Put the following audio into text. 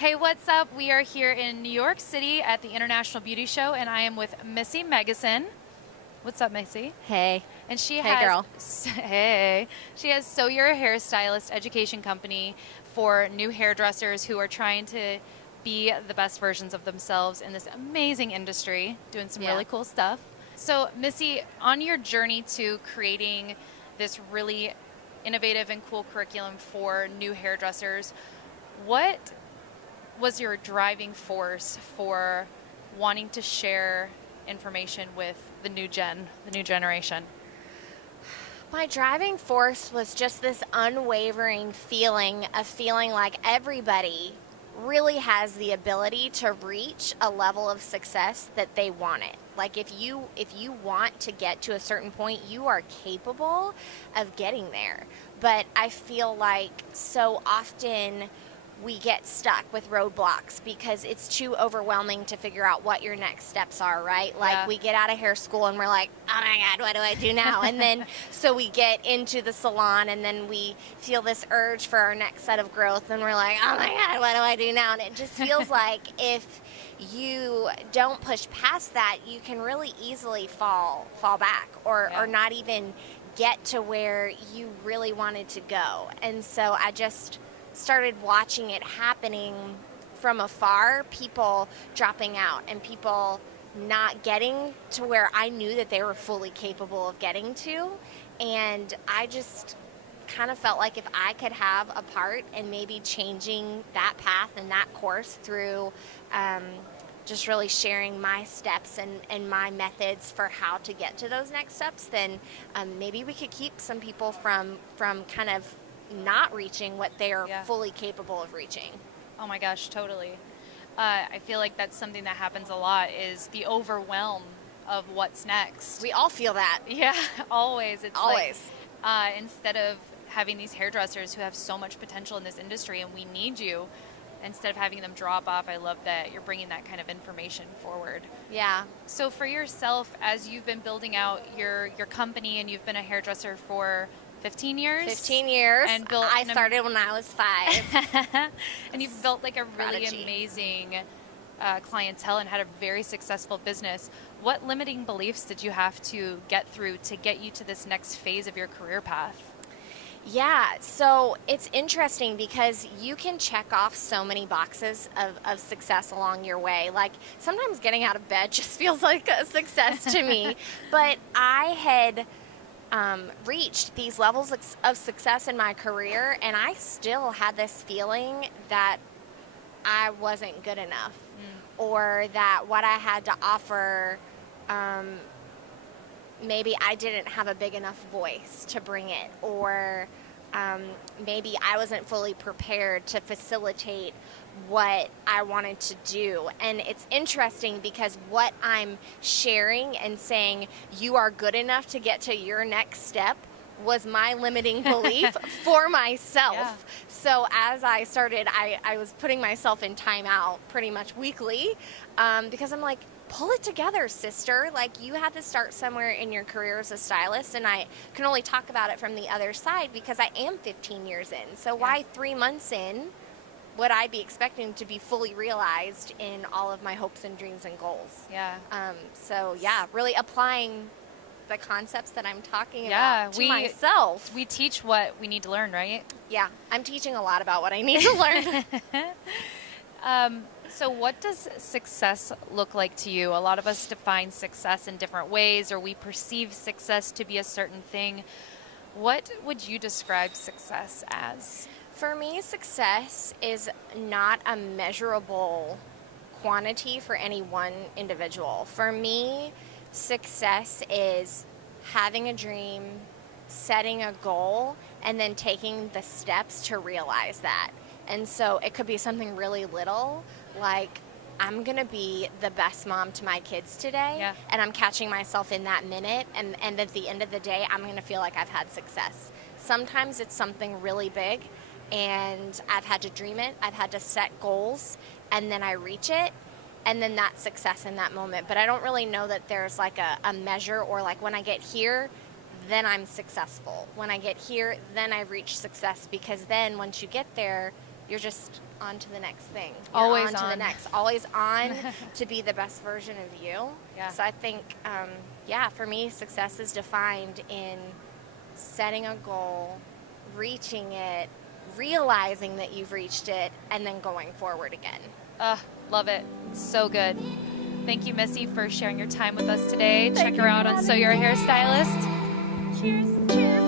Hey, what's up? We are here in New York City at the International Beauty Show, and I am with Missy Megginson. What's up, Missy? Hey. And she Hey, has, girl. hey, she has So You're a Hairstylist education company for new hairdressers who are trying to be the best versions of themselves in this amazing industry, doing some Yeah. really cool stuff. So, Missy, on your journey to creating this really innovative and cool curriculum for new hairdressers, what was your driving force for wanting to share information with the new generation? My driving force was just this unwavering feeling of feeling like everybody really has the ability to reach a level of success that they want it. Like if you want to get to a certain point, you are capable of getting there. But I feel like so often we get stuck with roadblocks because it's too overwhelming to figure out what your next steps are, right? Like Yeah. we get out of hair school and we're like, oh my God, what do I do now? And then so we get into the salon and then we feel this urge for our next set of growth and we're like, oh my God, what do I do now? And it just feels like if you don't push past that, you can really easily fall back or not even get to where you really wanted to go. And so I just started watching it happening from afar, people dropping out and people not getting to where I knew that they were fully capable of getting to. And I just kind of felt like if I could have a part in maybe changing that path and that course through just really sharing my steps and my methods for how to get to those next steps, then maybe we could keep some people from kind of not reaching what they are fully capable of reaching. Oh my gosh, totally. I feel like that's something that happens a lot is the overwhelm of what's next. We all feel that. Yeah, always. It's Always. like, instead of having these hairdressers who have so much potential in this industry and we need you, instead of having them drop off, I love that you're bringing that kind of information forward. Yeah. So for yourself, as you've been building out your company and you've been a hairdresser for 15 years? 15 years. And built I started when I was 5. And you've built like a really Prodigy. amazing clientele and had a very successful business. What limiting beliefs did you have to get through to get you to this next phase of your career path? Yeah, so it's interesting because you can check off so many boxes of success along your way. Like sometimes getting out of bed just feels like a success to me. But I had reached these levels of success in my career, and I still had this feeling that I wasn't good enough, or that what I had to offer, maybe I didn't have a big enough voice to bring it, or maybe I wasn't fully prepared to facilitate what I wanted to do. And it's interesting because what I'm sharing and saying, you are good enough to get to your next step, was my limiting belief for myself. Yeah. So as I started, I was putting myself in timeout pretty much weekly because I'm like, pull it together, sister. Like, you had to start somewhere in your career as a stylist, and I can only talk about it from the other side because I am 15 years in. So why 3 months in would I be expecting to be fully realized in all of my hopes and dreams and goals? Yeah. So yeah, really applying the concepts that I'm talking Yeah, about to myself. We teach what we need to learn, right? Yeah, I'm teaching a lot about what I need to learn. So what does success look like to you? A lot of us define success in different ways, or we perceive success to be a certain thing. What would you describe success as? For me, success is not a measurable quantity for any one individual. For me, success is having a dream, setting a goal, and then taking the steps to realize that. And so it could be something really little, like I'm going to be the best mom to my kids today, and I'm catching myself in that minute, and at the end of the day, I'm going to feel like I've had success. Sometimes it's something really big, and I've had to dream it, I've had to set goals, and then I reach it, and then that's success in that moment. But I don't really know that there's like a measure, or like when I get here, then I'm successful. When I get here, then I've reached success, because then once you get there, you're just on to the next thing. You're Always on to the on. next. Always on to be the best version of you. Yeah. So I think, for me, success is defined in setting a goal, reaching it, realizing that you've reached it, and then going forward again. Love it. So good. Thank you, Missy, for sharing your time with us today. Thank Check her you out for on having So You're a me. Hairstylist. Cheers. Cheers.